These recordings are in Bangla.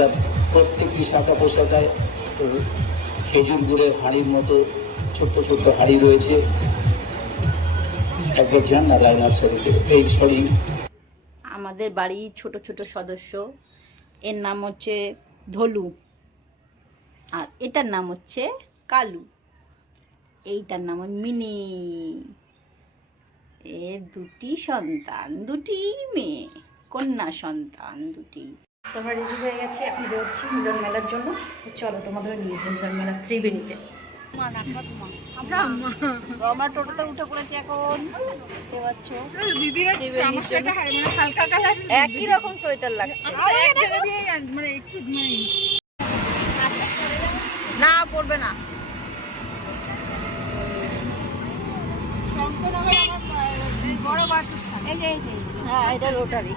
অর্থাৎ প্রত্যেকটি শাখা পোশাকায় খেজুর গুড়ের হাঁড়ির মতো ছোট্ট ছোট্ট হাঁড়ি রয়েছে। একবার যান না রায় নার্সারিতে, এই সরি আমাদের বাড়ির ছোট ছোট সদস্য, এর নাম হচ্ছে ধলু, আর এটার নাম হচ্ছে কালু, এইটার নাম মিনি। এ দুটি সন্তান, দুটি মেয়ে, কন্যা সন্তান দুটি। তোমরা রেডি হয়ে গেছে, এখন বেরোচ্ছি মিলন মেলার জন্য। তো চলো তোমাদের নিয়ে যাই মিলন মেলা ত্রিবেণীতে। আমরা টোটোতে উঠে পড়েছি এখন, দেখতে পাচ্ছ একই রকম সোয়েটার লাগছে। না পড়বে না, হ্যাঁ এটা রোটারি।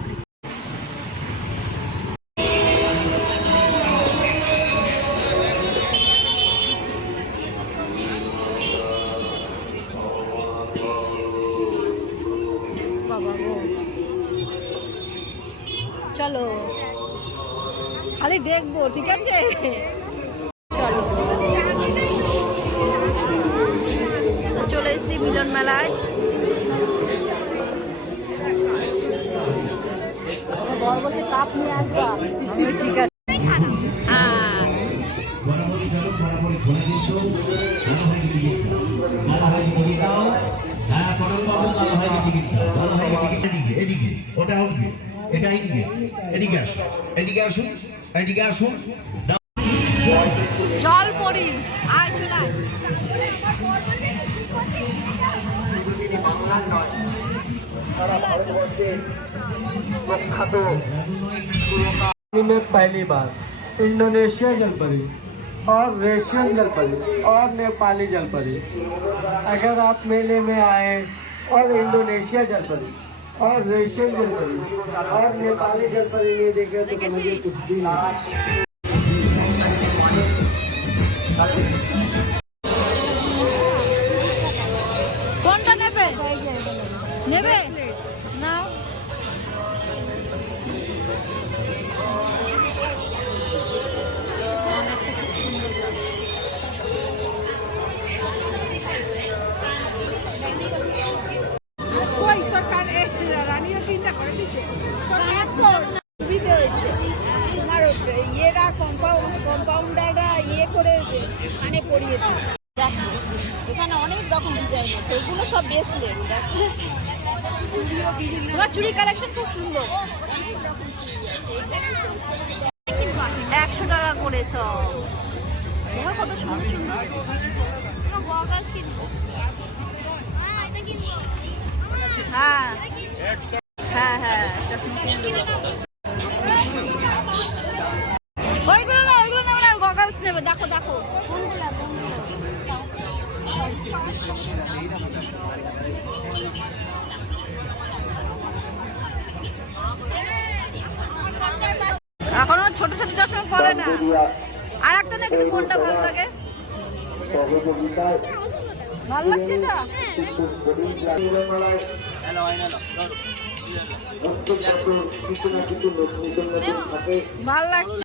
চলো খালি দেখবো, ঠিক আছে? চলো তো চলে এসেছি মিলন মেলায়। বর বলছে কাপ নিয়ে আসবা, ঠিক আছে। জল পড়ি আয় চলাই में पहली बार इंडोनेशिया जलपरी और रशियन जलपरी और नेपाली जलपरी। अगर आप मेले में आए और इंडोनेशिया जलपरी और रशियन जलपरी और नेपाली जलपरी ये देखे तो मुझे कुछ भी কোনটা নেবে? নেবে না কম্পাউন্ডাররা ইয়ে করে মানে পরিয়ে দেয়। এখানে অনেক রকম ডিজাইন আছে, এগুলো সব ব্রেসলেট। তোমার চুড়ি কালেকশন খুব সুন্দর, 100 টাকা করে সব। তোমার কত সুন্দর সুন্দর গগলস কিনবো। হ্যাঁ হ্যাঁ হ্যাঁ চশমা কিনে দেবো। ওইগুলো না, ওইগুলো নেবে না, গগলস নেবে। দেখো দেখো এখনো ছোট ছোট চশমা পরে না। আর একটা না, কিন্তু কোনটা ভালো লাগে? ভালো লাগছে এটা? ভালো লাগছে।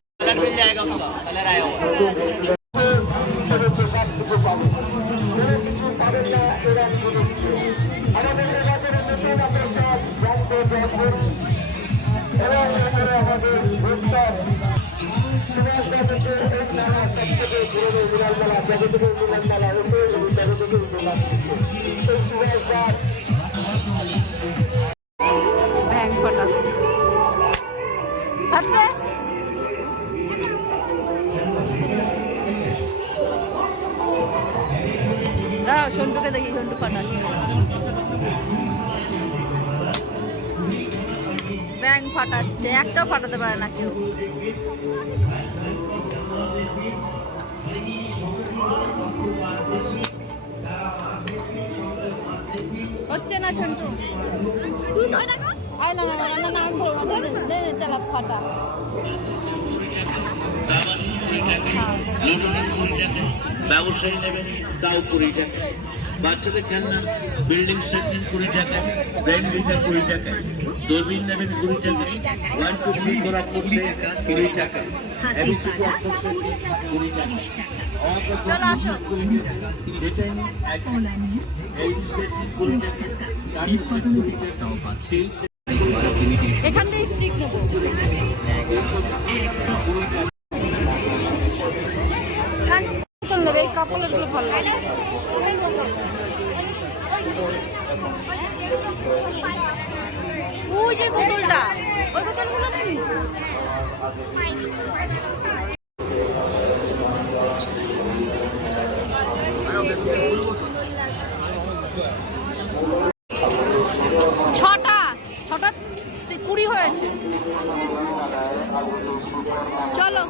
ব্যাংক ফাটানো ফাটছে। দাও সন্টুকে দেখি, সন্টু ফাটাচ্ছে। ব্যাংক ফাটাচ্ছে, একটাও ফাটাতে পারে না কেউ। হচ্ছে না সন্টু, আয় না না না না, চালা ফাটা। টাকা, দাবানি 20 টাকা, লুডো নেন 20 টাকা, ব্যবসায়ী নেবেন তাও 20 টাকা, বাচ্চাদের খেলনা বিল্ডিং সেট নিন 20 টাকা, ব্রেন বিলটা 20 টাকা, দূরবীন নেবেন 20 টাকা, 1 2 3 ঘোরা করছে 20 টাকা, এবিসি ক্লক করছে 20 টাকা, চলো আসো। যেটাই নিন এক টাকা, এই সেট নিন 20 টাকা, গাড়ি সেট 20 টাকা, এখান থেকে স্টিক নেবো। বোতল নেবে, এই কাপড়গুলো ভালো লাগে। ওই যে বোতলটা, ওই বোতলগুলো নেবি। ছটা 20 হয়েছে। চলো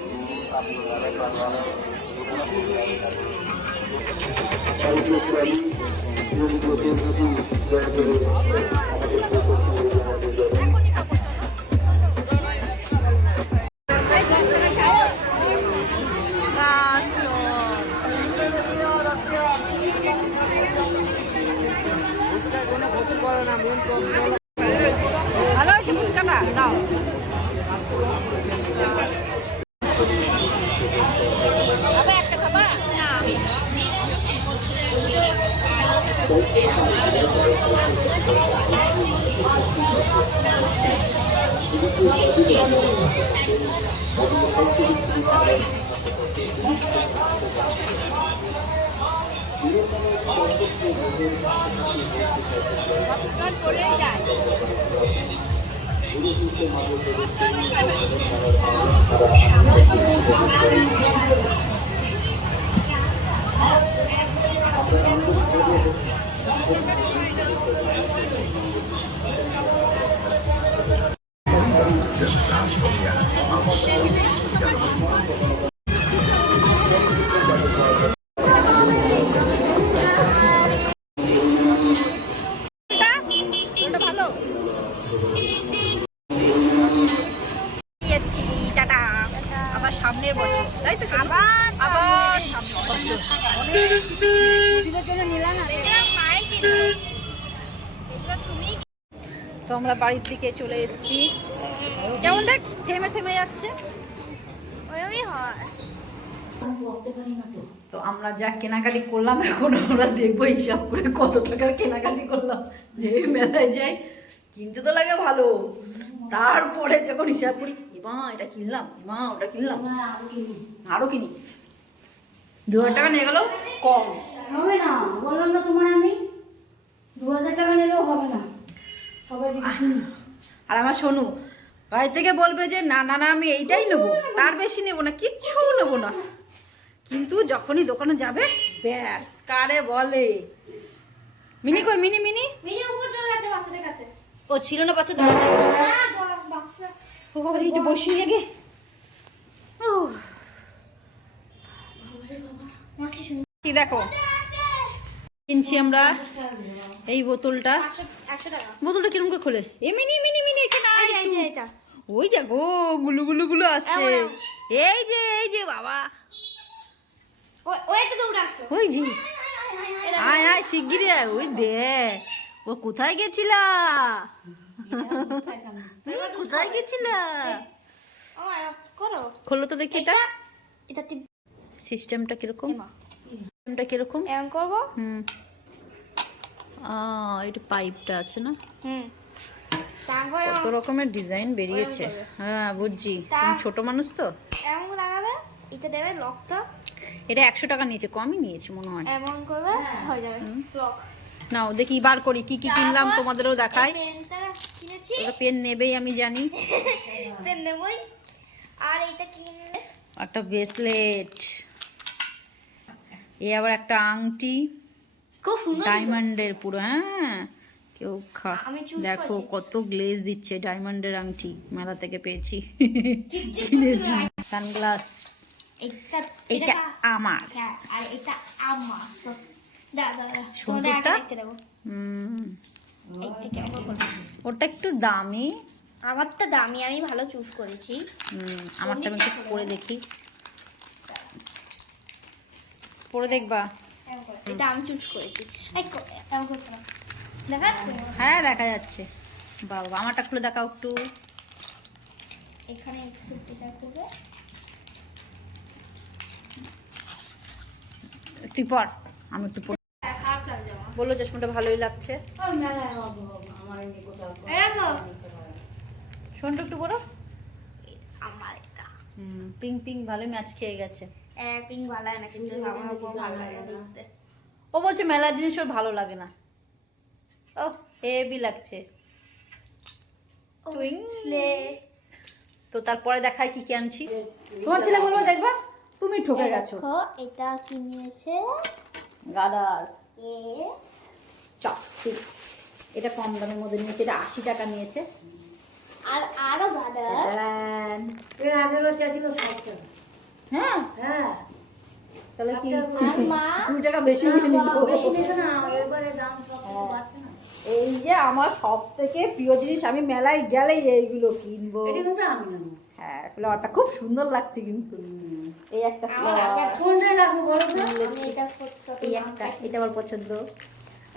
ভালো হয়েছে ফুচকাটা, দাও। একটা খাবা না? পড়ে যায়। ভালো টাটা, আবার সামনের বছর, তাই তো? আবার তো আমরা বাড়ির দিকে চলে এসেছি। কেমন দেখ, থেমে থেমে যাচ্ছে। তো আমরা যা কেনাকাটি করলাম, এখন আমরা দেখবো হিসাব করে কত টাকার কেনাকাটি করলাম। যে মেলায় যাই কিনতে তো লাগে ভালো, তারপরে যখন হিসাব করি, মা এটা কিনলাম, মা ওটা কিনলাম, আরো কিনি, 2000 টাকা নিয়ে গেল কম হবে না। বললাম না তোমার, আমি 2000 টাকা নিলেও হবে না। আর আমার সোনু বাড়ি থেকে বলবে যে না না না আমি এইটাই নেবো, তার বেশি নেবো না, কিচ্ছু নেবো না। কিন্তু যখনই দোকানে যাবে ব্যাস কারে বলে। মিনি কই, মিনি মিনি মিনি উপর চলে গেছে বাচ্চাদের কাছে। ও ছিল না বাচ্চা ধরে হ্যাঁ, বাচ্চা ও বাবা, একটু বসি আগে। কি দেখো কিনছি আমরা এই বোতলটা। 100 টাকা। বোতলটা কিরকম করে খোলে? এ মিনি মিনি মিনি এখানে আয় এই একটু। যে এটা। ওই দেখো গুলু গুলু গুলু আসছে। এই যে বাবা, ওই একটা দৌড়ে আসলো। ওই যে আয় আয় শিগগিরি আয়। ওই দে, ও কোথায় গেছিলা? কোথায় গেছিলা? করো। খোলো তো দেখি এটা। এটা সিস্টেমটা কিরকম? সিস্টেমটা কিরকম? এমন করবো। এটা পাইপটা আছে না? তারপরে কত রকমের ডিজাইন বেরিয়েছে। হ্যাঁ বুঝছি, তুমি ছোট মানুষ তো। এমন লাগাবে, এটা দেবে লকটা। এটা 100 টাকা নিয়েছে, কমই নিয়েছে মনে হয়। এমন করবে, হয়ে যাবে লক। নাও দেখি বার করি কি কি কিনলাম, তোমাদেরও দেখাই। পেনটা কিনেছি। ওটা পেন নেবেই আমি জানি। পেন নেবই। আর এইটা কিনলে একটা ব্রেসলেট, এ আবার একটা আংটি খুব সুন্দর। ডায়মন্ডের পুরো। হ্যাঁ কেউ আমি choose দেখো করছি। কত গ্লেজ দিচ্ছে। ডায়মন্ডের আংটি মেলা থেকে পেয়েছি, চিকচিক কিনেছি। করছে। সানগ্লাস এটা এটা আমার। হ্যাঁ, আর এটা আমার। তো দাদা সুন্দরটা? দেখতে দেবো। হুম, এই কেমন করবে? ওটা একটু দামি, আমারটা দামি, আমি ভালো চুজ করেছি। আমারটা আমি একটু পরে দেখি, পরে দেখবা। এটা আমি চুজ করেছি। দেখা যাচ্ছে? হ্যাঁ দেখা যাচ্ছে। বাবা আমারটা খুলে দেখাও একটু। এখানে একটু এটা করবে। তুই পর, আমি একটু পর। খারাপ লাগছে আমার। বললো চশমাটা ভালোই লাগছে। আর মেলায় আমার এমনি কোথাও দেখো শোনটা একটু বড়। আমার এটা পিঙ্ক পিঙ্ক ভালোই ম্যাচ খেয়ে গেছে। পিঙ্ক ভালো লাগে না, কিন্তু আমার খুব ভালো লাগে দেখতে। ও বলছে মেলার জিনিস ওর ভালো লাগে না। ও হেভি লাগছে। টুইং। স্লে। তো তারপরে দেখায় কি কি আনছি। তোমার ছেলে বলবো দেখবা, তুমি ঠকে গেছো। দেখো এটা কি নিয়েছে। গাডার এ চপস্টিক, এটা কম দামের মধ্যে নিয়েছে, এটা 80 টাকা নিয়েছে। আর আরো গাদার। টাটান। এর আগের বছর ছিল 60 টাকা। হ্যাঁ হ্যাঁ তাহলে কি আর মা 2 টাকা বেশি নিয়ে নিল। বেশি নিয়েছে না, এবারে দাম সব কিছু বাড়ছে না। এই যে আমার সব থেকে প্রিয় জিনিস, আমি মেলায় গেলেই এইগুলো কিনবো। এটা কিন্তু আমি নেবো। হ্যাঁ ফ্লাওয়ারটা খুব সুন্দর লাগছে কিন্তু। এই একটা আমার flower, কোনটা রাখবো বলো তো? আমি এটা করতে এই একটা, এটা আমার পছন্দ।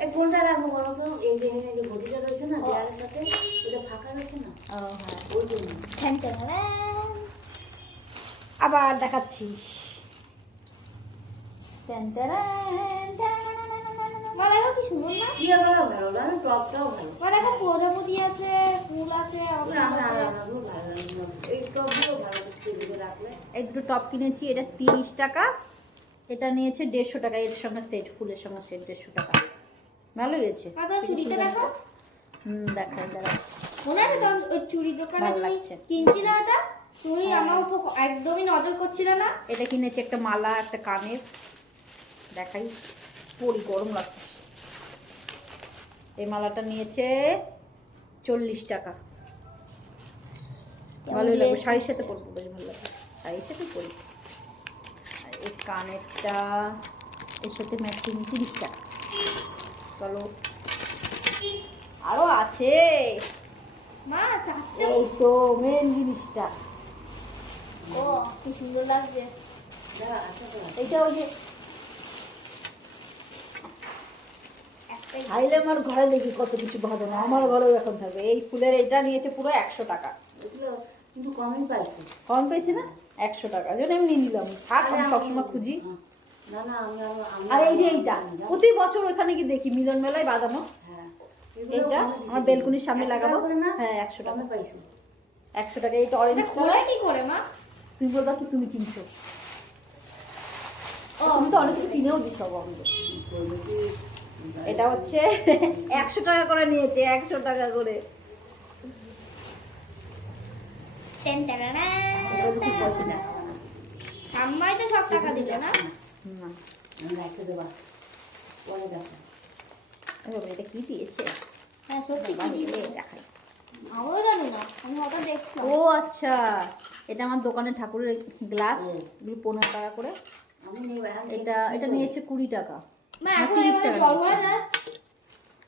এই কোনটা রাখবো বলো তো? এই যে এখানে যে ঘটিটা রয়েছে না দেয়ালের সাথে, ওটা ফাঁকা রয়েছে না, ও হ্যাঁ, ওই জন্য। আবার দেখাচ্ছি। ট্যান ট্যারান, মা দেখো কি সুন্দর না। টিয়াগুলো ভালো লাগে, টপটাও ভালো। মা দেখো প্রজাপতি আছে, ফুল আছে, না না না, আমার ভালো লাগে না। এই টপগুলো ভালো করে রাখলে। এই দুটো টপ কিনেছি, এটা 30 টাকা, এটা নিয়েছে 150 টাকা। এর সঙ্গে সেট, ফুলের সঙ্গে সেট 150 টাকা। ভালো হয়েছে। মা তো চুড়িটা দেখো। দেখাই দাঁড়া। মনে আছে তো ওই চুড়ির দোকানে ভালো তুমি লাগছে। কিনছিলে এটা, তুমি আমার উপর একদমই নজর করছিলে না। এটা কিনেছি একটা মালা, একটা কানের। দেখাই, পরি, গরম লাগছে। এই মালাটা নিয়েছে 40 টাকা। ভালোই লাগবে, শাড়ির সাথে পরবো, বেশ ভালো লাগবে, শাড়ির সাথে পরি। আর এই কানেরটা এর সাথে ম্যাচিং 30 টাকা। চলো আরো আছে। মা চারটে। এই তো মেন জিনিসটা, ও কি সুন্দর লাগছে। এইটা ওই যে একটাই খাইলে আমার ঘরে দেখি কত কিছু ভালো না, আমার ঘরেও এখন থাকবে। এই ফুলের এটা নিয়েছে পুরো 100 টাকা। এগুলো কিন্তু কমই পাইছি। কম পেয়েছে না, 100 টাকা জন্য আমি নিয়ে নিলাম। থাক, আমি সবসময় খুঁজি। না না, আমি আর এই যে এইটা প্রতি বছর ওখানে কি দেখি মিলন মেলায় বাঁধানো, হ্যাঁ, এইটা আমার বেলকুনির সামনে 100 লাগাবো। টাকা করে না? হ্যাঁ 100 টাকা, কমে পাইছি। 100 টাকা। এইটা অরেঞ্জ এটা খোলা কি করে মা? তুমি বলবা কি তুমি কিনছো? ও তুমি তো অনেক কিছু কিনেও দিচ্ছ আমাদের। এটা হচ্ছে 100 টাকা করে নিয়েছে, 100 টাকা করে। টেন টাকা। এটা হচ্ছে পয়সা না। ঠাম্মাই তো সব টাকা দিল না। না, আমি রেখে দেবা, পরে দেখো। এটা কি দিয়েছে? হ্যাঁ সত্যি কি বাবা, দিল? এই দেখাই। আমিও জানি না, আমি হঠাৎ দেখলাম। ও আচ্ছা, এটা আমার দোকানে ঠাকুরের গ্লাস, 15 টাকা করে। আমি নেব এখন। এটা নিয়েছে 20 টাকা। মা এখন 30 এভাবে টাকা জল নিয়েছে। ভরা যায়?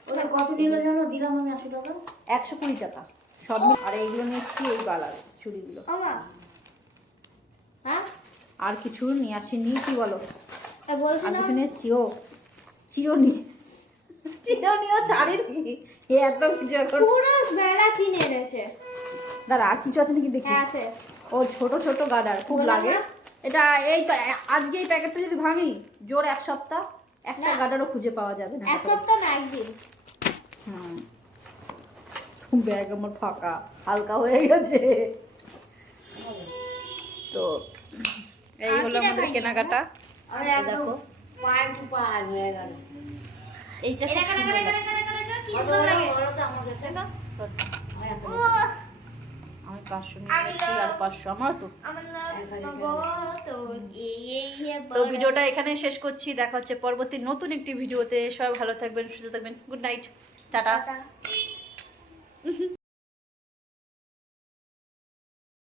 ওটা কত দিল জানো? দিলাম আমি 100 টাকা। 120 টাকা সব আর এইগুলো নিচ্ছি, এই বালার চুড়িগুলো। ও মা হ্যাঁ আর কিছু নিয়ে আসিনি, কি বলো? আর বলছিলাম কিছু নিয়ে এসছি। ও চিরনি, চিরনিও ছাড়েনি। এ এত কিছু এখন। পুরো মেলা কিনে এনেছে। দাঁড়া, আর কিছু আছে নাকি দেখি। হ্যাঁ আছে। ও ছোট ছোট গার্ডার খুব বললাম লাগে। না? এটা এই তো আজকে এই প্যাকেটটা যদি ভাঙি, জোর 1 সপ্তাহ একটা না। গার্ডারও খুঁজে পাওয়া যাবে না। এক সপ্তাহ না, একদিন। ব্যাগ আমার ফাঁকা, হালকা হয়ে গেছে। তো এই আর হলো কি আমাদের দেখায়নি? কেনাকাটা। আরে এই একদম দেখো, পায়ে টু পায়ে হয়ে গেল। এইটা এটা খুব সুন্দর লাগছে। কি সুন্দর লাগে। বলো তো আমার কাছে। না? আমি এখন আমি 500 নিয়ে গেছি, আর 500 আমার তো। আমার বাবা তো এই তো ভিডিওটা এখানে শেষ করছি, দেখা হচ্ছে পরবর্তী নতুন একটি ভিডিওতে। সবাই ভালো থাকবেন, সুস্থ থাকবেন। Good night, tata. টাটা।